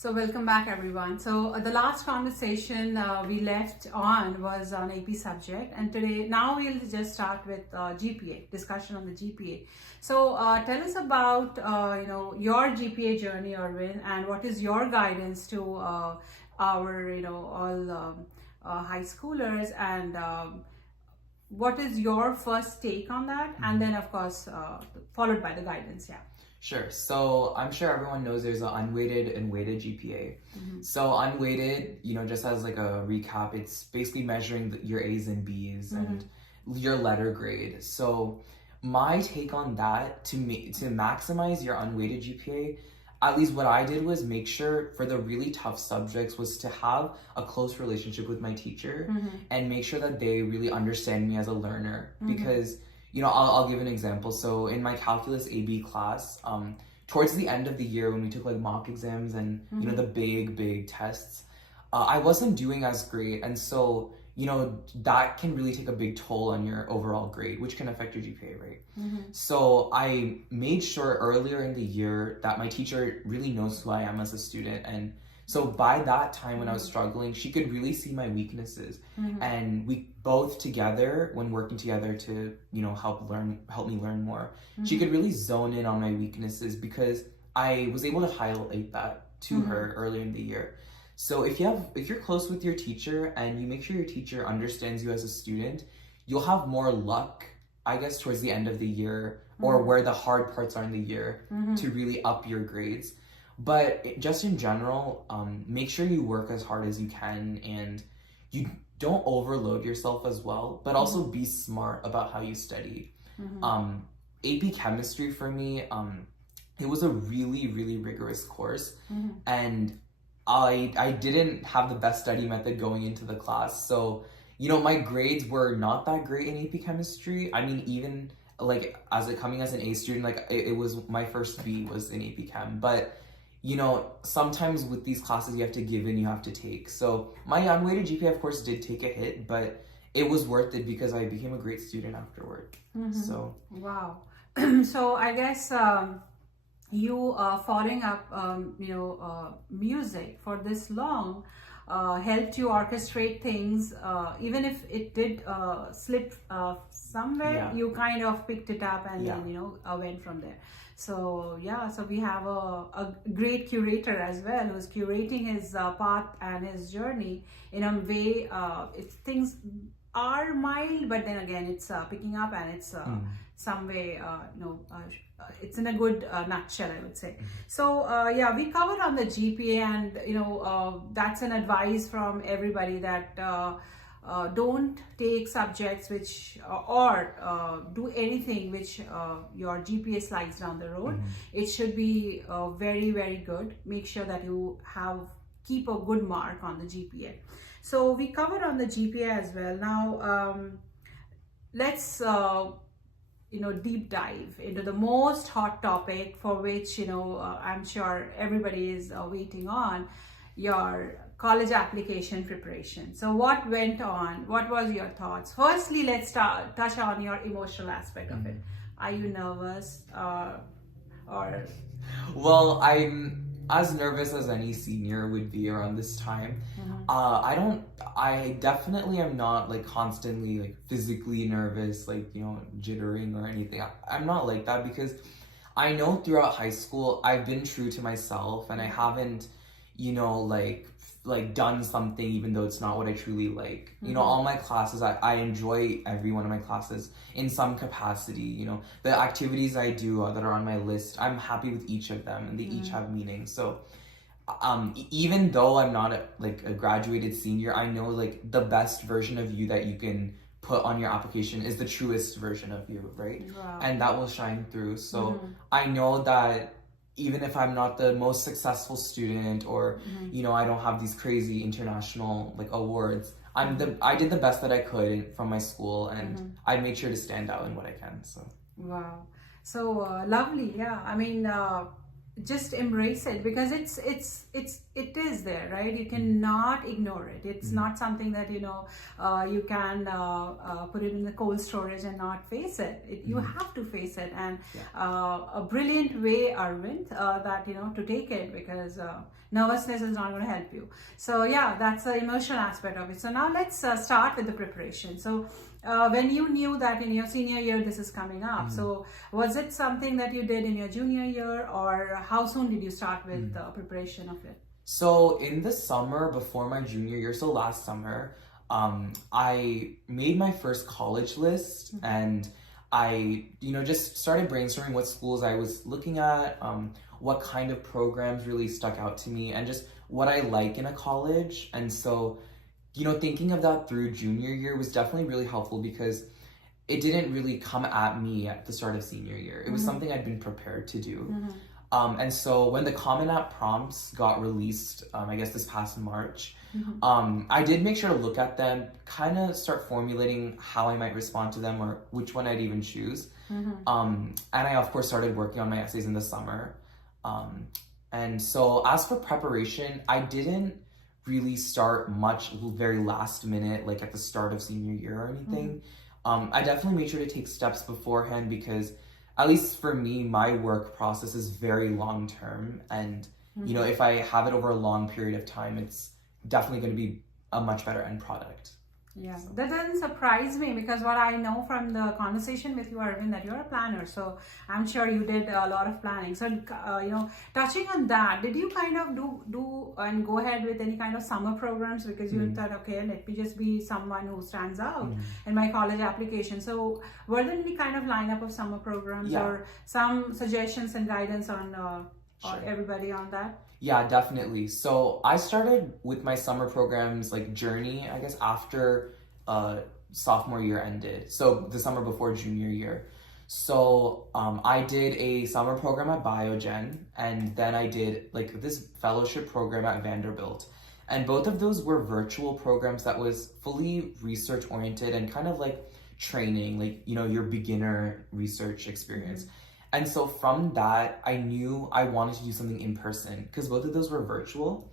So welcome back everyone. So the last conversation we left on was on AP subject, and now we'll just start with GPA, discussion on the GPA. So tell us about your GPA journey, Arvindh, and what is your guidance to our all high schoolers, and what is your first take on that, and then of course followed by the guidance. Yeah. Sure. So I'm sure everyone knows there's an unweighted and weighted GPA. So unweighted, just as like a recap, it's basically measuring your A's and B's and your letter grade. So my take on that, to maximize your unweighted GPA, at least what I did was make sure for the really tough subjects was to have a close relationship with my teacher and make sure that they really understand me as a learner, because I'll give an example. So in my calculus AB class, towards the end of the year when we took like mock exams and the big tests, I wasn't doing as great, and so that can really take a big toll on your overall grade, which can affect your GPA, right? So I made sure earlier in the year that my teacher really knows who I am as a student, and so by that time when I was struggling, she could really see my weaknesses, and we both together, when working together to help me learn more, she could really zone in on my weaknesses because I was able to highlight that to her earlier in the year. So if you're close with your teacher and you make sure your teacher understands you as a student, you'll have more luck, I guess, towards the end of the year or where the hard parts are in the year to really up your grades. But just in general, make sure you work as hard as you can and you don't overload yourself as well, but also be smart about how you study. AP chemistry for me, it was a really rigorous course, and I didn't have the best study method going into the class. So, my grades were not that great in AP chemistry. I mean, even like coming as an A student, like it was my first B was in AP Chem, but sometimes with these classes you have to give and you have to take. So my unweighted GPA, of course, did take a hit, but it was worth it because I became a great student afterward. So wow. So I guess you following up music for this long helped you orchestrate things, even if it did slip somewhere. You kind of picked it up and then went from there. So so we have a great curator as well, who's curating his path and his journey in a way. Things are mild, but then again it's picking up, and it's some way it's in a good nutshell, I would say. So we covered on the GPA, and that's an advice from everybody that don't take subjects which or do anything which your GPA slides down the road. It should be very good. Make sure that you keep a good mark on the GPA. So we covered on the GPA as well. Now let's deep dive into the most hot topic, for which I'm sure everybody is waiting on, your college application preparation. So what went on? What was your thoughts? Firstly, let's touch on your emotional aspect of it. Are you nervous or? Well, I'm as nervous as any senior would be around this time. I definitely am not like constantly like physically nervous, like jittering or anything. I'm not like that because I know throughout high school I've been true to myself, and I haven't like done something even though it's not what I truly like. All my classes, I enjoy every one of my classes in some capacity. The activities I do that are on my list, I'm happy with each of them, and they each have meaning. So even though I'm not a graduated senior, I know like the best version of you that you can put on your application is the truest version of you, right? Wow. And that will shine through. So I know that even if I'm not the most successful student, or I don't have these crazy international like awards, I did the best that I could from my school, and I made sure to stand out in what I can. So wow, so lovely. Yeah, I mean just embrace it, because it is there, right? You cannot ignore it. It's not something that you can put it in the cold storage and not face it. You have to face it, and a brilliant way, Arvind, that to take it, because nervousness is not going to help you. So yeah, that's the emotional aspect of it. So now let's start with the preparation. So when you knew that in your senior year this is coming up, so was it something that you did in your junior year, or how soon did you start with the preparation of it? So in the summer before my junior year, so last summer, I made my first college list, and I, just started brainstorming what schools I was looking at, what kind of programs really stuck out to me, and just what I like in a college. And so, thinking of that through junior year was definitely really helpful, because it didn't really come at me at the start of senior year. It was something I'd been prepared to do. And so when the Common App prompts got released, I guess this past March, I did make sure to look at them, kind of start formulating how I might respond to them, or which one I'd even choose. And I, of course, started working on my essays in the summer. And so as for preparation, I didn't really start much very last minute, like at the start of senior year or anything. I definitely made sure to take steps beforehand, because at least for me, my work process is very long term, and if I have it over a long period of time, it's definitely going to be a much better end product. Yeah, that doesn't surprise me, because what I know from the conversation with you, Arvind, that you're a planner. So I'm sure you did a lot of planning. So, touching on that, did you kind of do and go ahead with any kind of summer programs, because you thought, okay, let me just be someone who stands out in my college application. So were there any kind of lineup of summer programs or some suggestions and guidance on everybody on that? Yeah, definitely. So I started with my summer programs, like journey, I guess, after sophomore year ended. So the summer before junior year. So I did a summer program at Biogen, and then I did like this fellowship program at Vanderbilt. And both of those were virtual programs that was fully research oriented and kind of like training, like, your beginner research experience. And so from that, I knew I wanted to do something in person, because both of those were virtual.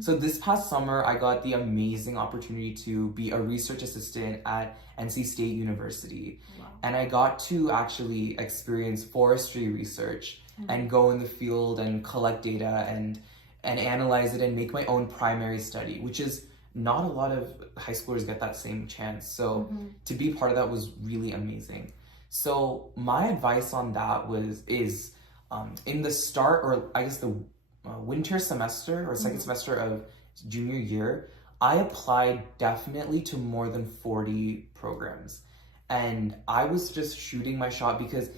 So this past summer, I got the amazing opportunity to be a research assistant at NC State University. And I got to actually experience forestry research and go in the field and collect data and analyze it and make my own primary study, which is not a lot of high schoolers get that same chance. So to be part of that was really amazing. So my advice on that is in the start, or I guess the winter semester or second semester of junior year, I applied definitely to more than 40 programs. And I was just shooting my shot, because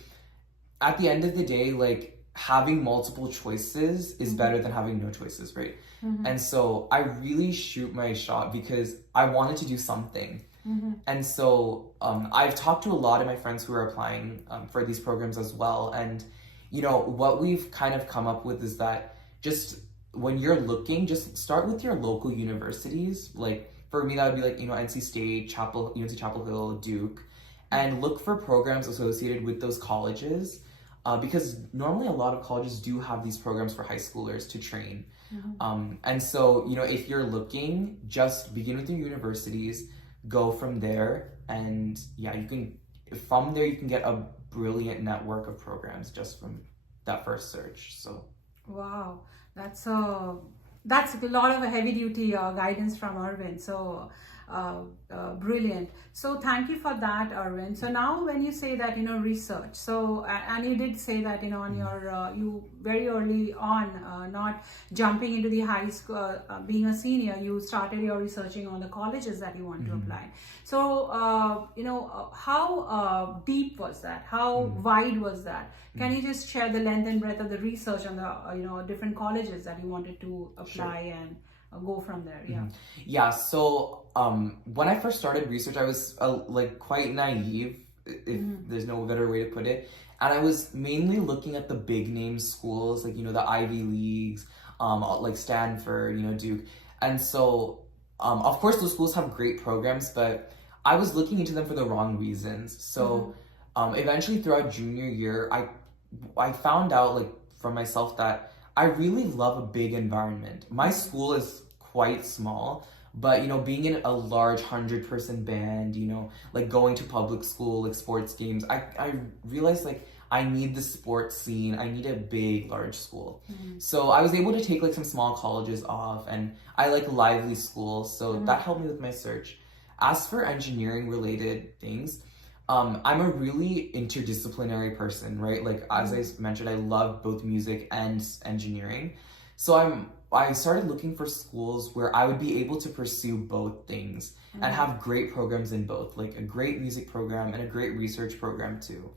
at the end of the day, like, having multiple choices is better than having no choices, right? And so I really shoot my shot, because I wanted to do something. And so I've talked to a lot of my friends who are applying for these programs as well. And, what we've kind of come up with is that just when you're looking, just start with your local universities. Like for me, that would be like, NC State, UNC Chapel Hill, Duke, and look for programs associated with those colleges. Because normally a lot of colleges do have these programs for high schoolers to train. And so, if you're looking, just begin with your universities, go from there, and from there you can get a brilliant network of programs just from that first search. So wow, that's a lot of heavy duty guidance from Arvind. So brilliant. So thank you for that, Arvind. So now when you say that, research, so and you did say that, on your you very early on, not jumping into the high school, being a senior, you started your researching on the colleges that you want to apply. So how deep was that? How wide was that? Can you just share the length and breadth of the research on the different colleges that you wanted to apply and go from there? Yeah. So when I first started research, I was quite naive, if there's no better way to put it. And I was mainly looking at the big name schools, like, the Ivy Leagues, like Stanford, Duke. And so, of course, those schools have great programs, but I was looking into them for the wrong reasons. So eventually throughout junior year, I found out, like, from myself that I really love a big environment. My school is quite small, but being in a large 100-person band, like going to public school, like sports games, I realized like I need the sports scene. I need a big, large school. So I was able to take like some small colleges off, and I like lively schools, so that helped me with my search. As for engineering related things, I'm a really interdisciplinary person, right? Like as I mentioned, I love both music and engineering. So I started looking for schools where I would be able to pursue both things and have great programs in both, like a great music program and a great research program too.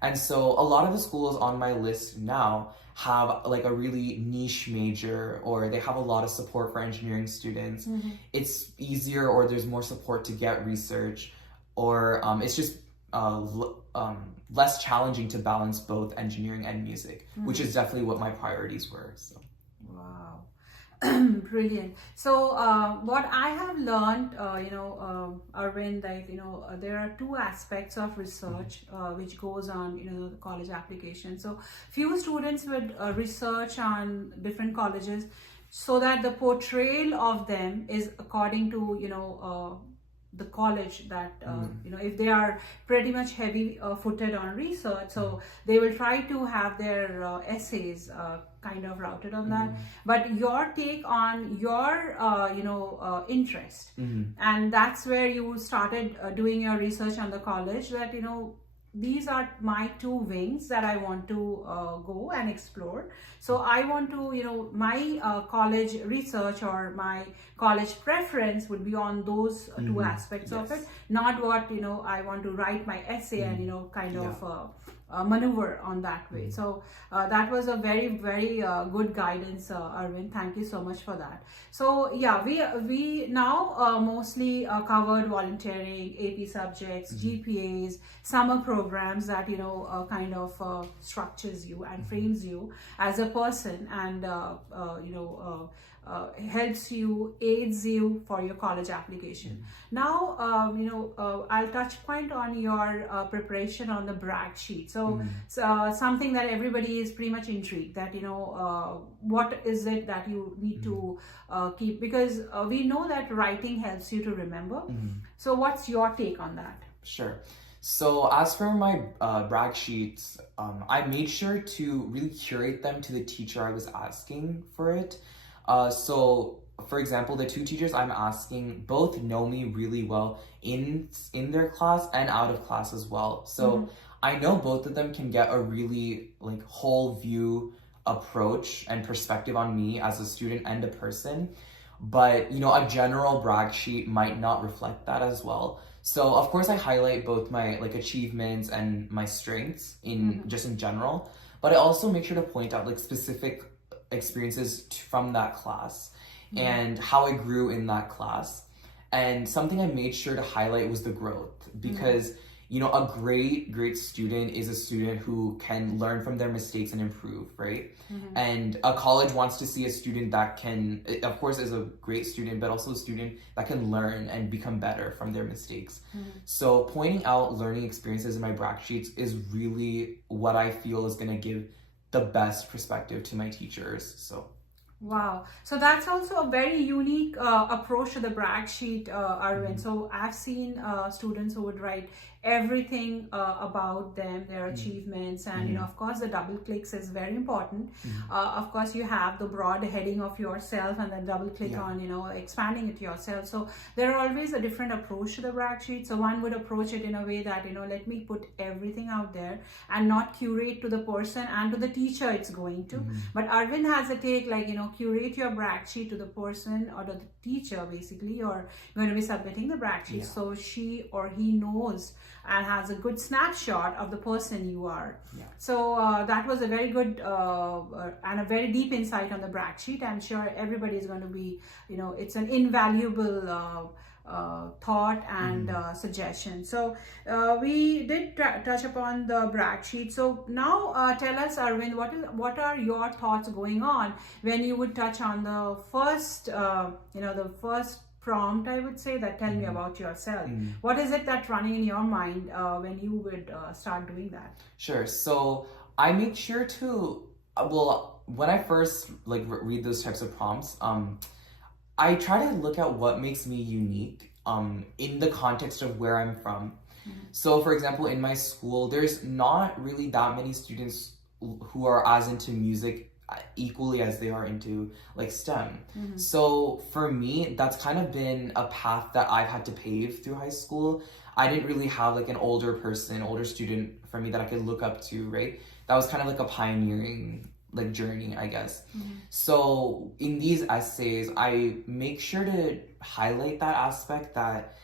And so a lot of the schools on my list now have like a really niche major, or they have a lot of support for engineering students. It's easier, or there's more support to get research, or it's just less challenging to balance both engineering and music, which is definitely what my priorities were. So. Wow. Brilliant. So what I have learned, Arvindh, that there are two aspects of research which goes on the college application. So few students would research on different colleges so that the portrayal of them is according to the college that if they are pretty much heavy footed on research, so they will try to have their essays kind of routed on that. But your take on your interest, and that's where you started doing your research on the college, that these are my two wings that I want to go and explore. So I want to, my college research or my college preference would be on those two aspects of it, not what, I want to write my essay and, kind of maneuver on that way. So that was a very, very good guidance, Arvindh. Thank you so much for that. So yeah, we now mostly covered volunteering, AP subjects, GPAs, summer programs that kind of structures you and frames you as a person, and helps you, aids you for your college application. Now, I'll touch point on your preparation on the brag sheet. So, something that everybody is pretty much intrigued that, what is it that you need to keep? Because we know that writing helps you to remember. So what's your take on that? Sure. So as for my brag sheets, I made sure to really curate them to the teacher I was asking for it. So for example, the two teachers I'm asking both know me really well in their class and out of class as well. So I know both of them can get a really like whole view approach and perspective on me as a student and a person. But a general brag sheet might not reflect that as well. So of course I highlight both my like achievements and my strengths in just in general, but I also make sure to point out like specific experiences from that class and how I grew in that class. And something I made sure to highlight was the growth, because a great student is a student who can learn from their mistakes and improve, right? And a college wants to see a student that can, of course, is a great student, but also a student that can learn and become better from their mistakes. So pointing out learning experiences in my brag sheets is really what I feel is going to give the best perspective to my teachers. So wow, so that's also a very unique approach to the brag sheet, Arvindh. So I've seen students who would write everything about them, their achievements, and of course the double clicks is very important. Of course you have the broad heading of yourself and then double click on expanding it yourself. So there are always a different approach to the brag sheet. So one would approach it in a way that let me put everything out there and not curate to the person and to the teacher it's going to. But Arvindh has a take like curate your brag sheet to the person or to the teacher. Basically you're going to be submitting the brag sheet, so she or he knows and has a good snapshot of the person you are. So that was a very good and a very deep insight on the brag sheet. I'm sure everybody is going to be, it's an invaluable thought and suggestion. So we did touch upon the brag sheet. So now tell us, Arvindh, what are your thoughts going on when you would touch on the first, the first prompt, I would say, that tell me about yourself. What is it that's running in your mind when you would start doing that? Sure. So I make sure to Well, when I first like read those types of prompts, I try to look at what makes me unique in the context of where I'm from. So, for example, in my school, there's not really that many students who are as into music equally as they are into like STEM. So, for me, that's kind of been a path that I've had to pave through high school. I didn't really have like an older student for me that I could look up to, right? That was kind of like a pioneering like journey, I guess. So in these essays, I make sure to highlight that aspect that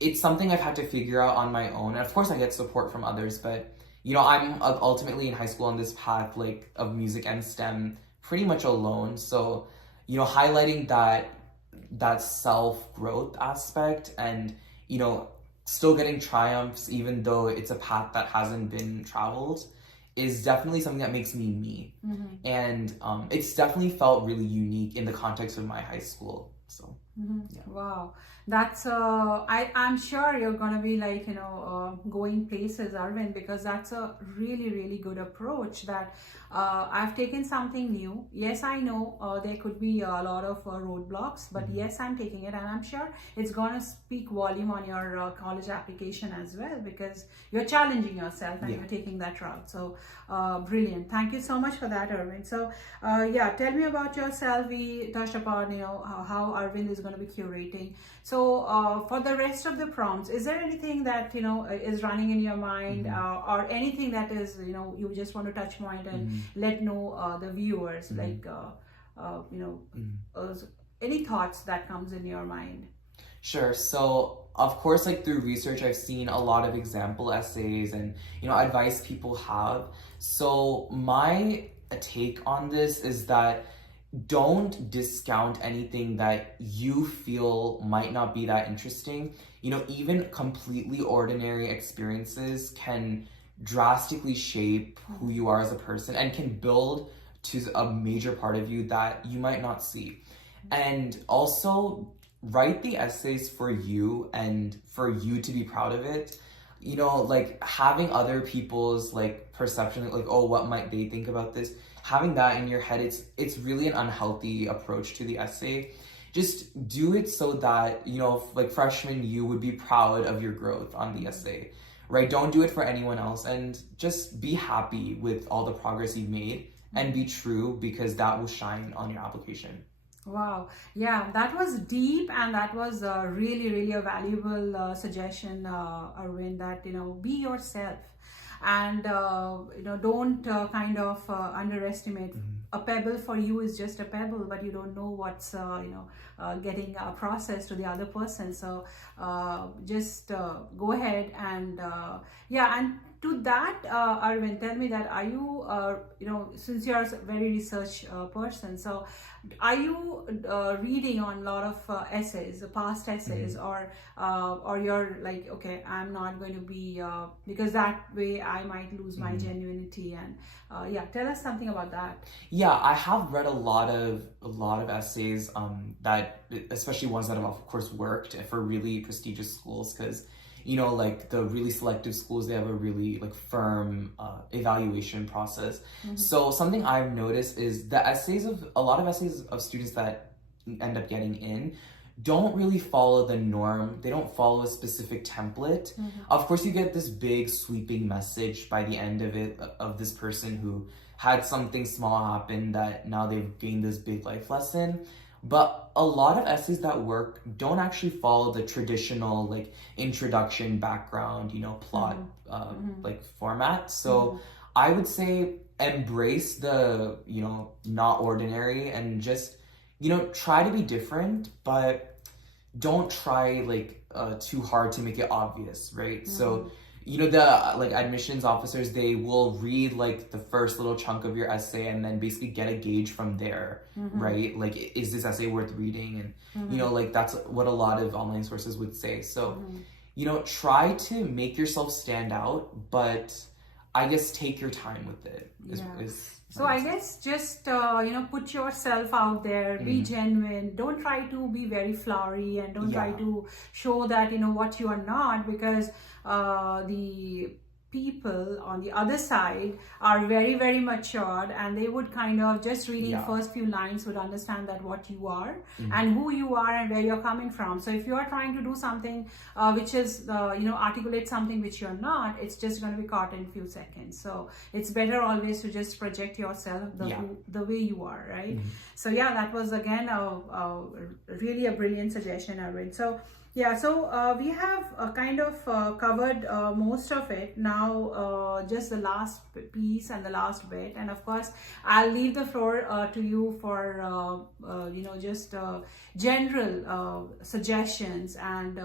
it's something I've had to figure out on my own. And of course I get support from others, but you know, I'm ultimately in high school on this path like of music and STEM pretty much alone. So, you know, highlighting that self-growth aspect and, you know, still getting triumphs even though it's a path that hasn't been traveled is definitely something that makes me me. And it's definitely felt really unique in the context of my high school. So yeah. Wow, that's I'm sure you're gonna be like, you know, going places, Arvindh, because that's a really good approach that I've taken something new. Yes, I know there could be a lot of roadblocks, but yes, I'm taking it, and I'm sure it's gonna speak volume on your college application as well, because you're challenging yourself and you're taking that route. So brilliant. Thank you so much for that, Arvindh. So yeah, tell me about yourself. We touched upon, you know, how Arvindh is going to be curating. So for the rest of the prompts, is there anything that, you know, is running in your mind, or anything that is, you know, you just want to touch point and let know the viewers, like you know, any thoughts that comes in your mind? Sure. So of course, like through research, I've seen a lot of example essays and, you know, advice people have. So my take on this is that don't discount anything that you feel might not be that interesting. You know, even completely ordinary experiences can drastically shape who you are as a person and can build to a major part of you that you might not see. And also write the essays for you and for you to be proud of it. You know, like having other people's like perception, like, oh, what might they think about this? Having that in your head, it's really an unhealthy approach to the essay. Just do it so that, you know, like freshman you would be proud of your growth on the essay, right? Don't do it for anyone else, and just be happy with all the progress you've made and be true, because that will shine on your application. Wow, yeah, that was deep, and that was really a valuable suggestion, Arvindh, that, you know, be yourself. And you know, don't kind of underestimate. A pebble for you is just a pebble, but you don't know what's you know, getting processed to the other person. So just go ahead and yeah. And to that, Arvindh, tell me that, are you you know, since you're a very research person, so are you reading on a lot of essays, past essays, or you're like, okay, I'm not going to be because that way I might lose my genuinity? And yeah, tell us something about that. Yeah, I have read a lot of essays that, especially ones that have of course worked for really prestigious schools, because, you know, like the really selective schools, they have a really like firm evaluation process. So something I've noticed is the essays of a lot of essays of students that end up getting in don't really follow the norm. They don't follow a specific template. Of course, you get this big sweeping message by the end of it of this person who had something small happen that now they've gained this big life lesson. But a lot of essays that work don't actually follow the traditional like introduction, background, you know, plot like format. So I would say embrace the, you know, not ordinary, and just, you know, try to be different, but don't try like too hard to make it obvious, right? So, you know, the like admissions officers, they will read like the first little chunk of your essay and then basically get a gauge from there, right? Like, is this essay worth reading? And you know, like that's what a lot of online sources would say. So, you know, try to make yourself stand out, but I guess take your time with it. So I guess just you know, put yourself out there, be genuine. Don't try to be very flowery, and don't try to show that, you know, what you are not, because the people on the other side are very, very matured, and they would kind of just reading first few lines would understand that what you are and who you are and where you're coming from. So if you are trying to do something which is articulate something which you're not, it's just going to be caught in a few seconds. So it's better always to just project yourself the way you are, right? So yeah, that was again really a brilliant suggestion, Arvindh. So yeah, so we have kind of covered most of it. Now just the last piece and the last bit, and of course I'll leave the floor to you for just general suggestions and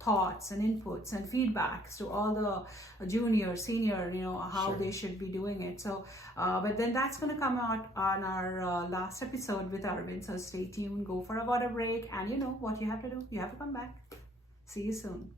thoughts and inputs and feedbacks to all the junior, senior, how they should be doing it. So but then that's going to come out on our last episode with Arvindh. So stay tuned, go for about a break, and you know what you have to do. You have to come back. See you soon.